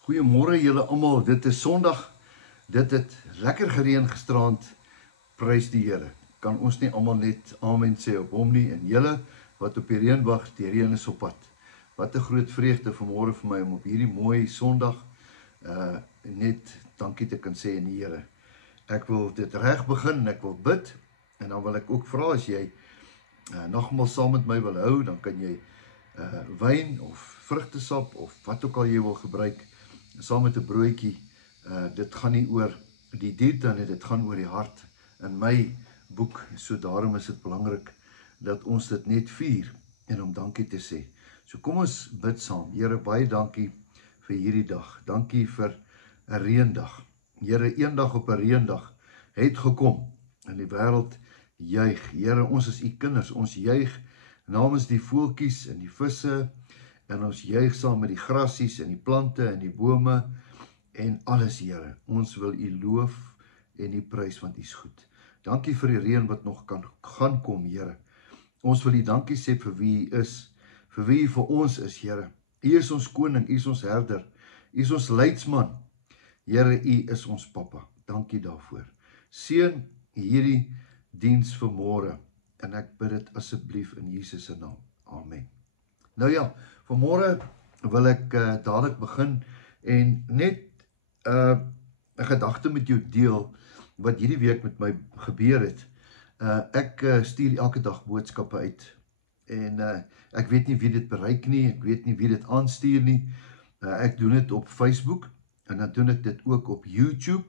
Goeiemôre julle almal, dit is Sondag, dit het lekker gereën gisterand, prys die Here. Kan ons nie almal net amen sê op hom nie, en julle wat op die reën wag, die reën is op pad. Wat 'n groot vreugde vanmôre vir my om op hierdie mooi Sondag net dankie te kan sê in die Here. Ek wil dit reg begin en ek wil bid, en dan wil ek ook vra as jy nogmaal saam met my wil hou, dan kan jy wyn of vrugtesap of wat ook al jy wil gebruik, saam met 'n broodjie. Dit gaan nie oor die diete nie, dit gaan oor die hart in my boek, so daarom is dit belangrik dat ons dit net vier en om dankie te sê. So kom ons bid saam. Here, baie dankie vir hierdie dag. Dankie vir 'n reëndag. Here, eendag op 'n reëndag het gekom en die wêreld juig. Here, ons is u kinders, ons juig namens die voeltjies en die visse, en ons juig saam met die grasies en die plante en die bome en alles, Here. Ons wil u loof en u prys, want u is goed. Dankie vir die reën wat nog kan gaan kom, Here. Ons wil u dankie sê vir wie u is, vir wie u vir ons is, Here. U is ons koning, u is ons herder, u is ons leidsman. Here, u is ons pappa. Dankie daarvoor. Seën hierdie diens vanmôre, en ek bid dit asseblief in Jesus se naam. Amen. Nou ja, vanmôre wil ek dadelik begin en net 'n gedagte met jou deel wat hierdie week met my gebeur het. Ek stuur elke dag boodskappe uit en ek weet nie wie dit bereik nie, ek weet nie wie dit aanstuur nie. Ek doen dit op Facebook en dan doen ek dit ook op YouTube.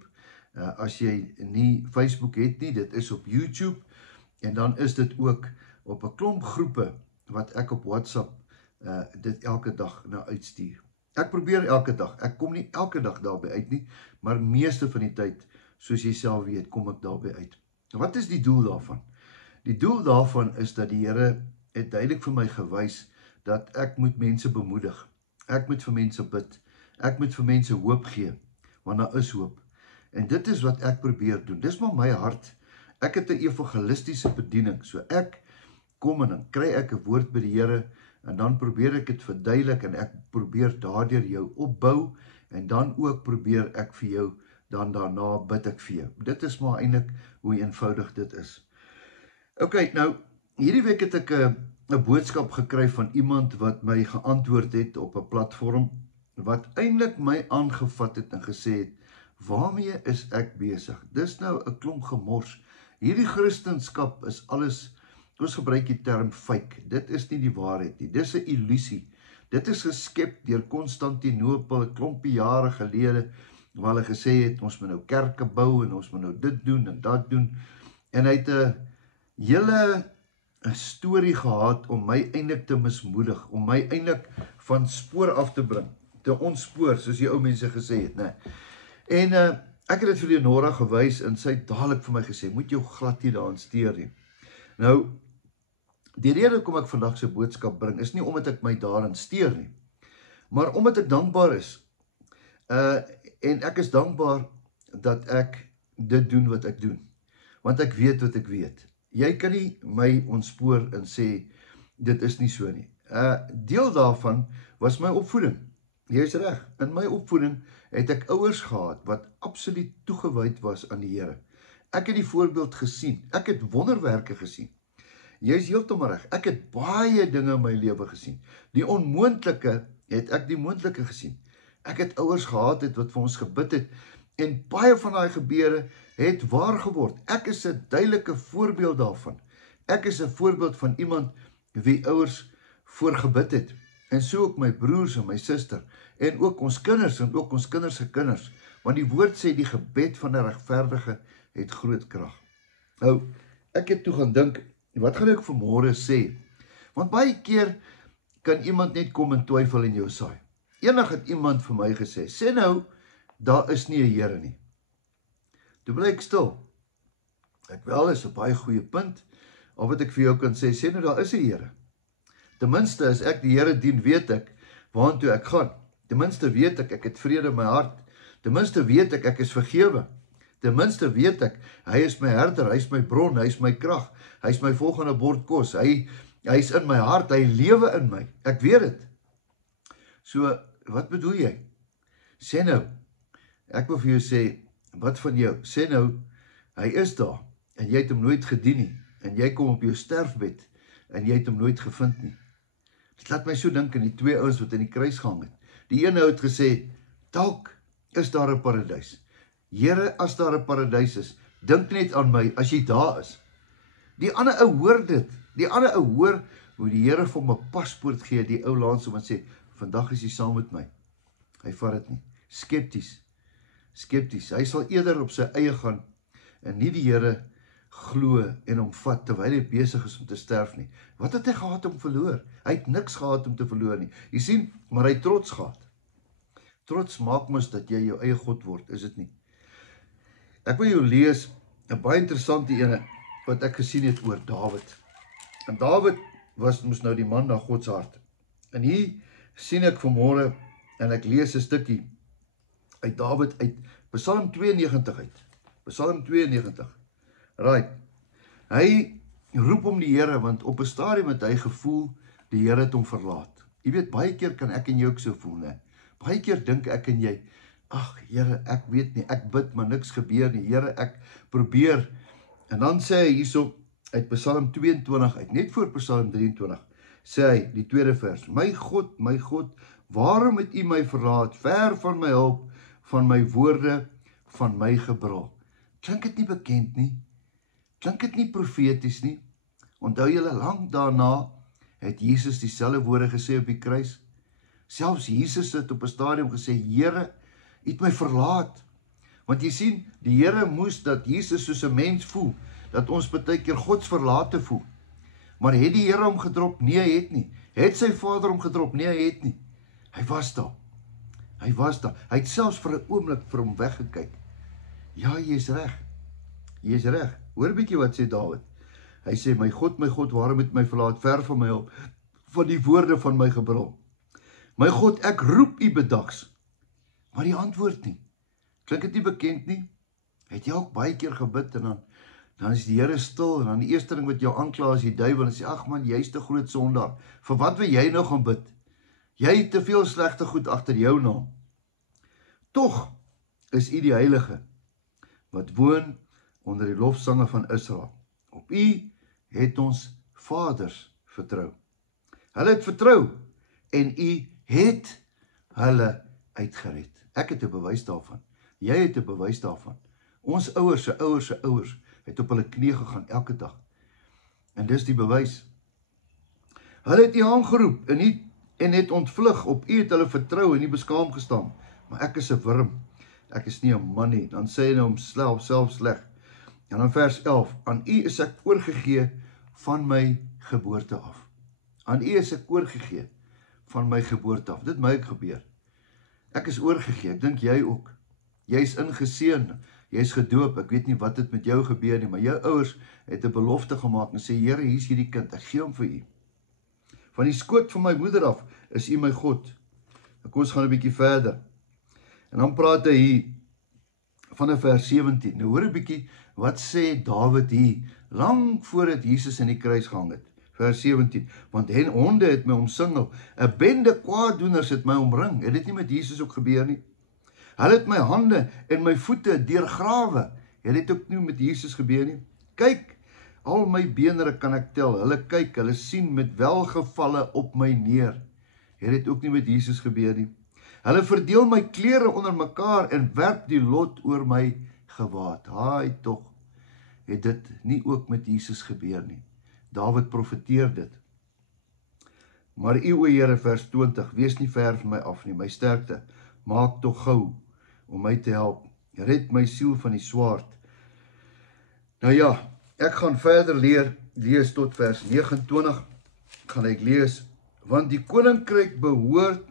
As jy nie Facebook het nie, dit is op YouTube, en dan is dit ook op 'n klomp groepe wat ek op WhatsApp dit elke dag na uitstuur. Ek probeer elke dag, ek kom nie elke dag daarby uit nie, maar meeste van die tyd, soos jy self weet, kom ek daarby uit. Wat is die doel daarvan? Die doel daarvan is dat die Here het duidelik vir my gewys dat ek moet mense bemoedig. Ek moet vir mense bid. Ek moet vir mense hoop gee, want daar is hoop. En dit is wat ek probeer doen. Dis maar my hart. Ek het 'n evangelistiese bediening, so ek kom en dan kry ek 'n woord by die Here, en dan probeer ek dit verduidelik, en ek probeer daardeur jou opbou, en dan ook probeer ek vir jou, dan daarna bid ek vir jou. Dit is maar eintlik hoe eenvoudig dit is. Ok, nou, hierdie week het ek 'n boodskap gekry van iemand wat my geantwoord het op 'n platform, wat eintlik my aangevat het en gesê het, waarmee is ek besig? Dis nou 'n klomp gemors. Hierdie Christendom is alles, ons gebruik die term fake. Dit is nie die waarheid nie. Dis 'n illusie. Dit is geskep deur Konstantinopel 'n klompie jare gelede, waar hulle gesê het, ons moet nou kerke bou en ons moet nou dit doen en dat doen. En hy het 'n hele storie gehad om my eintlik te mismoedig, om my eintlik van spoor af te bring, te ontspoor, soos die ou mense gesê het, né? En ek het dit vir Leonora gewys, en sy het dadelik vir my gesê, moet jou glad nie daarin steur nie. Nou, die rede hoekom ek vandag se boodskap bring, is nie omdat ek my daarin steur nie, maar omdat ek dankbaar is. En ek is dankbaar dat ek dit doen wat ek doen, want ek weet wat ek weet. Jy kan nie my ontspoor en sê, dit is nie so nie. Deel daarvan was my opvoeding. Jy is reg, in my opvoeding het ek ouers gehad wat absoluut toegewyd was aan die Here. Ek het die voorbeeld gesien, ek het wonderwerke gesien. Jy is heeltemal reg, ek het baie dinge in my lewe gesien. Die onmoontlike het ek die moontlike gesien. Ek het ouers gehad het wat vir ons gebid het, en baie van daai gebeure het waar geword. Ek is 'n duidelike voorbeeld daarvan. Ek is 'n voorbeeld van iemand wie ouers voor gebid het. En so ook my broers en my suster, en ook ons kinders, en ook ons kinders se kinders. Want die woord sê, die gebed van 'n regverdige het groot krag. Nou, ek het toe gaan dink, wat gaan ek vanmôre sê? Want baie keer kan iemand net kom en twyfel in jou saai. Eendag het iemand vir my gesê, sê nou, daar is nie 'n Here nie. Toe bly ek stil. Ek wel, is 'n baie goeie punt, of wat ek vir jou kan sê, sê nou, daar is 'n Here. Ten minste as ek die Here dien, weet ek waartoe ek gaan. Ten minste weet ek het vrede in my hart. Ten minste weet ek is vergewe. Ten minste weet ek, hy is my herder, hy is my bron, hy is my krag, hy is my volgende bord kos, hy is in my hart, hy lewe in my. Ek weet dit. So, wat bedoel jy? Sê nou, ek wil vir jou sê, wat van jou? Sê nou, hy is daar, en jy het hom nooit gedien nie, en jy kom op jou sterfbed, en jy het hom nooit gevind nie. Dit laat my so dink aan die twee ouens wat in die kruis gehang het. Die ene het gesê, dalk is daar 'n paradys. Here, as daar 'n paradys is, dink net aan my, as jy daar is. Die ander ou hoor dit. Die ander ou hoor hoe die Here vir hom 'n paspoort gee, die ou laat hom en sê, vandag is jy saam met my. Hy vat dit nie. Skepties. Hy sal eerder op sy eie gaan en nie die Here glo en hom vat terwyl hy besig is om te sterf nie. Wat het hy gehad om verloor? Hy het niks gehad om te verloor nie. Jy sien, maar hy het trots gehad. Trots maak mos dat jy jou eie God word, is dit nie? Ek wil jou lees 'n baie interessante ene wat ek gesien het oor Dawid. En Dawid was mos nou die man na God se hart. En hier sien ek vanmôre en ek lees 'n stukkie uit Dawid uit Psalm 92 uit. Psalm 92. Right. Hy roep om die Here, want op 'n stadium het hy gevoel die Here het hom verlaat. Jy weet, baie keer kan ek en jy ook so voel, né? Baie keer dink ek en jy, ag Here, ek weet nie, ek bid maar niks gebeur nie. Here, ek probeer. En dan sê hy hierso uit Psalm 22 uit, net voor Psalm 23, sê hy die tweede vers: my God, waarom het U my verlaat? Ver van my hulp, van my woorde, van my gebrul. Klink dit nie bekend nie? Klink dit nie profeties nie? Onthou julle, lank daarna het Jesus dieselfde woorde gesê op die kruis. Selfs Jesus het op 'n stadium gesê, Here, U het my verlaat. Want jy sien, die Here moes dat Jesus soos 'n mens voel, dat ons baie keer Gods verlate voel. Maar het die Here hom gedrop? Nee, hy het nie. Het sy Vader hom gedrop? Nee, hy het nie. Hy was daar. Hy het selfs vir 'n oomblik vir hom weggekyk. Ja, jy is reg. Jy is reg. Hoor 'n bietjie wat sê Dawid. Hy sê, my God, waarom het my verlaat? Ver van my hulp, van die woorde van my gebrul. My God, ek roep U bedags, maar U antwoord nie. Klink dit nie bekend nie? Het jy ook baie keer gebid en dan is die Here stil en dan die eerste ding wat jou aankla is die duiwel en sê, ag man, jy's te groot sondaar. Vir wat wil jy nou gaan bid? Jy het te veel slegte goed agter jou naam. Tog is U die Heilige wat woon onder die lofsange van Israel. Op U het ons vaders vertrou. Hulle het vertrou en U het hulle uitgered. Ek het 'n bewys daarvan. Jy het 'n bewys daarvan. Ons ouers se ouers het op hulle knie gegaan elke dag. En dis die bewys. Hulle het U aangeroep en het ontvlug. Op U het hulle vertrou en nie beskaam gestaan. Maar ek is 'n wurm. Ek is nie 'n man nie. Dan sê hy nou homself sleg. En dan vers 11. Aan U is ek oorgegee van my geboorte af. Aan U is ek oorgegee van my geboorte af. Dit my ook gebeur. Ek is oorgegee. Ek dink jy ook. Jy is ingeseën. Jy is gedoop. Ek weet nie wat het met jou gebeur nie, maar jou ouers het 'n belofte gemaak en sê, Here, hier is hierdie kind. Ek gee hom vir U. Van die skoot van my moeder af is U my God. Kom ons gaan 'n bietjie verder. En dan praat hy hier van vers 17. Nou hoor 'n bietjie wat sê Dawid hier, lang voordat Jesus in die kruis gehang het. Vers 17. Want honde het my omsingel, 'n bende kwaaddoeners het my omring. Het dit nie met Jesus ook gebeur nie? Hulle het my hande en my voete deurgrawe. Het dit ook nie met Jesus gebeur nie? Kyk, al my beenderre kan ek tel. Hulle kyk, hulle sien met welgevalle op my neer. Het dit ook nie met Jesus gebeur nie? Hulle verdeel my klere onder mekaar en werp die lot oor my gewaad. Haai tog, het dit nie ook met Jesus gebeur nie. Dawid profeteer dit. Maar U, o Here, vers 20, wees nie ver van my af nie, my sterkte, maak tog gou om my te help. Red my siel van die swaard. Nou ja, ek gaan verder lees tot vers 29, gaan ek lees, want die koninkryk behoort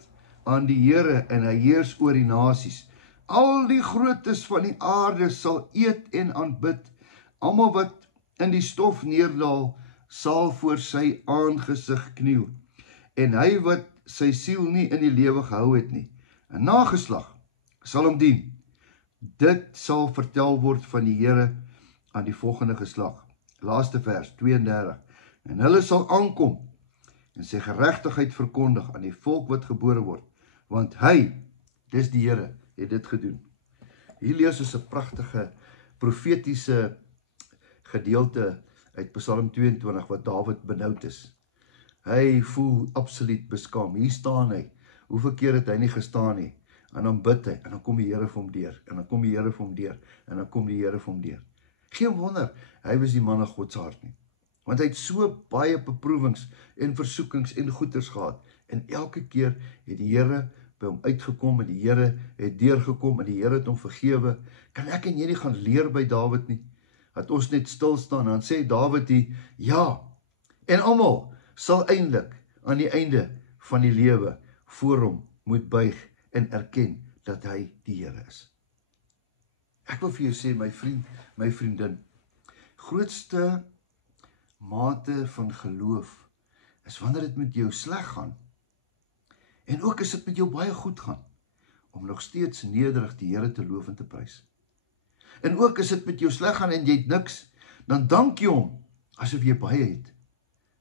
aan die Here en hy heers oor die nasies. Al die grootes van die aarde sal eet en aanbid. Almal wat in die stof neerdal, sal voor sy aangesig kniel. En hy wat sy siel nie in die lewe gehou het nie, 'n nageslag sal hom dien. Dit sal vertel word van die Here aan die volgende geslag. Laaste vers 32. En hulle sal aankom en sy geregtigheid verkondig aan die volk wat gebore word, want hy Dis die Here het dit gedoen. Hier lees ons 'n pragtige profetiese gedeelte uit Psalm 22 wat Dawid benoud is. Hy voel absoluut beskaam. Hier staan hy. Hoeveel keer het hy nie gestaan nie? En dan bid hy, en dan kom die Here vir hom deur, en dan kom die Here vir hom deur, en dan kom die Here vir hom deur. Geen wonder, hy was die man na God se hart nie. Want hy het so baie beproewings en versoekings en goeters gehad, en elke keer het die Here by hom uitgekom, en die Here het deurgekom, en die Here het hom vergewe. Kan ek en jy nie gaan leer by Dawid nie? Dat ons net stil staan, en dan sê Dawid die, ja, en almal sal eintlik aan die einde van die lewe voor hom moet buig en erken dat hy die Here is. Ek wil vir jou sê, my vriend, my vriendin, grootste mate van geloof is wanneer dit met jou sleg gaan, en ook as dit met jou baie goed gaan, om nog steeds nederig die Here te loof en te prys. En ook as dit met jou sleg gaan en jy het niks, dan dank jy hom, asof jy baie het.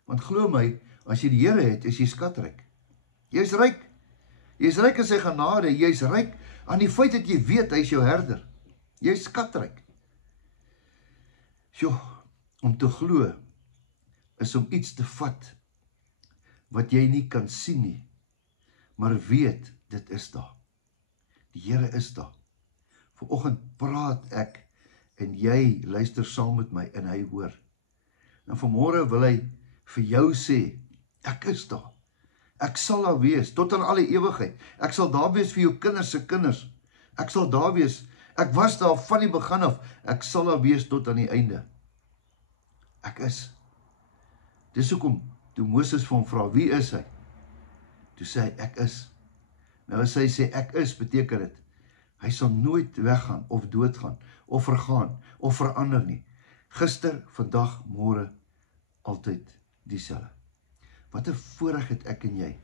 Want glo my, as jy die Here het, is jy skatryk. Jy is ryk. Jy is ryk in sy genade, jy is ryk aan die feit dat jy weet, hy is jou herder. Jy is skatryk. Sjoe, om te glo, is om iets te vat, wat jy nie kan sien nie, maar weet, dit is daar. Die Here is daar. Vanoggend praat ek, en jy luister saam met my, en hy hoor. En vanmôre wil hy vir jou sê, ek is daar. Ek sal daar wees, tot aan alle ewigheid. Ek sal daar wees vir jou kinders se kinders. Ek sal daar wees, ek was daar van die begin af, ek sal daar wees tot aan die einde. Ek is. Dis hoekom, toe Moses vir hom vra, wie is hy? Toe sê hy, ek is. Nou as hy sê, ek is, beteken dit, hy sal nooit weggaan, of doodgaan, of vergaan, of verander nie. Gister, vandag, môre, altyd dieselfde. Wat 'n voorreg het ek en jy,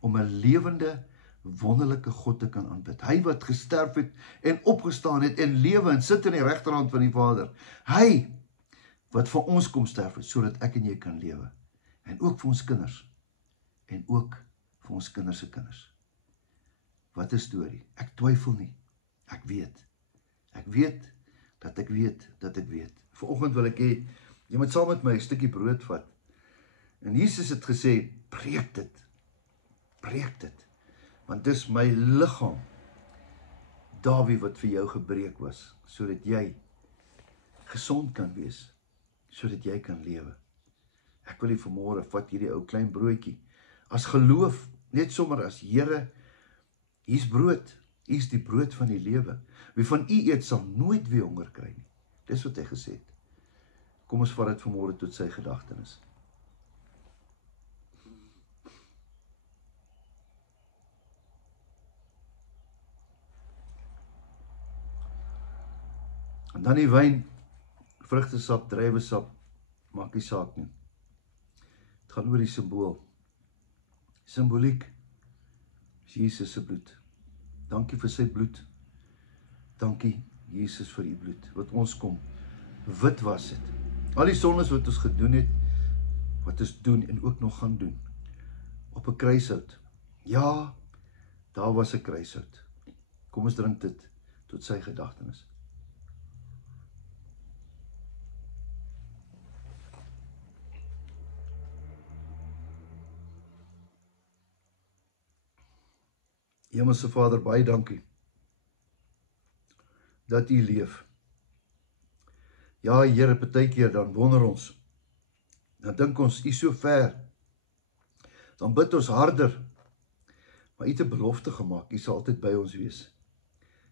om 'n lewende, wonderlike God te kan aanbid. Hy wat gesterf het, en opgestaan het, en lewe, en sit in die regterhand van die Vader. Hy, wat vir ons kom sterf het, sodat ek en jy kan lewe. En ook vir ons kinders. En ook vir ons kinders se kinders. Wat 'n storie. Ek twyfel nie. Ek weet. Ek weet, dat ek weet, dat ek weet. Vanoggend wil ek hê, jy moet saam met my 'n stukkie brood vat. En Jesus het gesê, breek dit, want dis my liggaam, Dawie wat vir jou gebreek was, sodat jy gesond kan wees, sodat jy kan lewe. Ek wil nie vanmôre vat hierdie ou klein broodjie, as geloof, net sommer as Here, hier's brood, hier's die brood van die lewe. Wie van u eet sal nooit weer honger kry nie. Dis wat hy gesê het. Kom ons vat dit vanmôre tot sy gedagtenis. En dan die wyn, vrugtesap, druiwesap, maak nie saak nie. Het gaan oor die symbool. Symboliek is Jesus se bloed. Dankie vir sy bloed. Dankie Jesus vir u bloed, wat ons kom wit was het. Al die sondes wat ons gedoen het, wat ons doen en ook nog gaan doen, op 'n kruishout. Ja, daar was 'n kruishout. Kom ons drink dit tot sy gedagtenis. Hemelse Vader, baie dankie dat u leef. Ja, Here, partykeer dan wonder ons, dan dink ons, u so ver, dan bid ons harder, maar u het 'n belofte gemaak, u sal altyd by ons wees.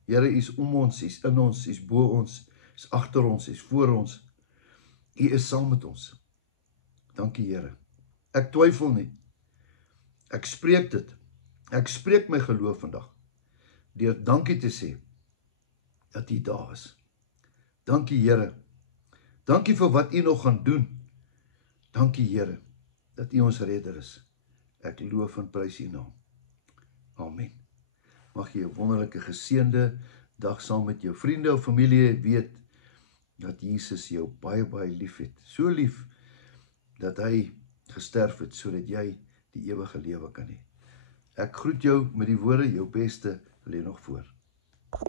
Here, u is om ons, u is in ons, u is bo ons, u is agter ons, u is voor ons, u is saam met ons. Dankie, Here. Ek twyfel nie, ek spreek dit, ek spreek my geloof vandag, deur dankie te sê, dat u daar is. Dankie, Here. Dankie vir wat u nog gaan doen. Dankie, Here, dat u ons redder is. Ek loof en prys u naam. Amen. Mag jy 'n wonderlike geseënde dag saam met jou vriende of familie weet dat Jesus jou baie, baie lief het. So lief dat hy gesterf het sodat jy die ewige lewe kan hê. Ek groet jou met die woorde, jou beste lê nog voor.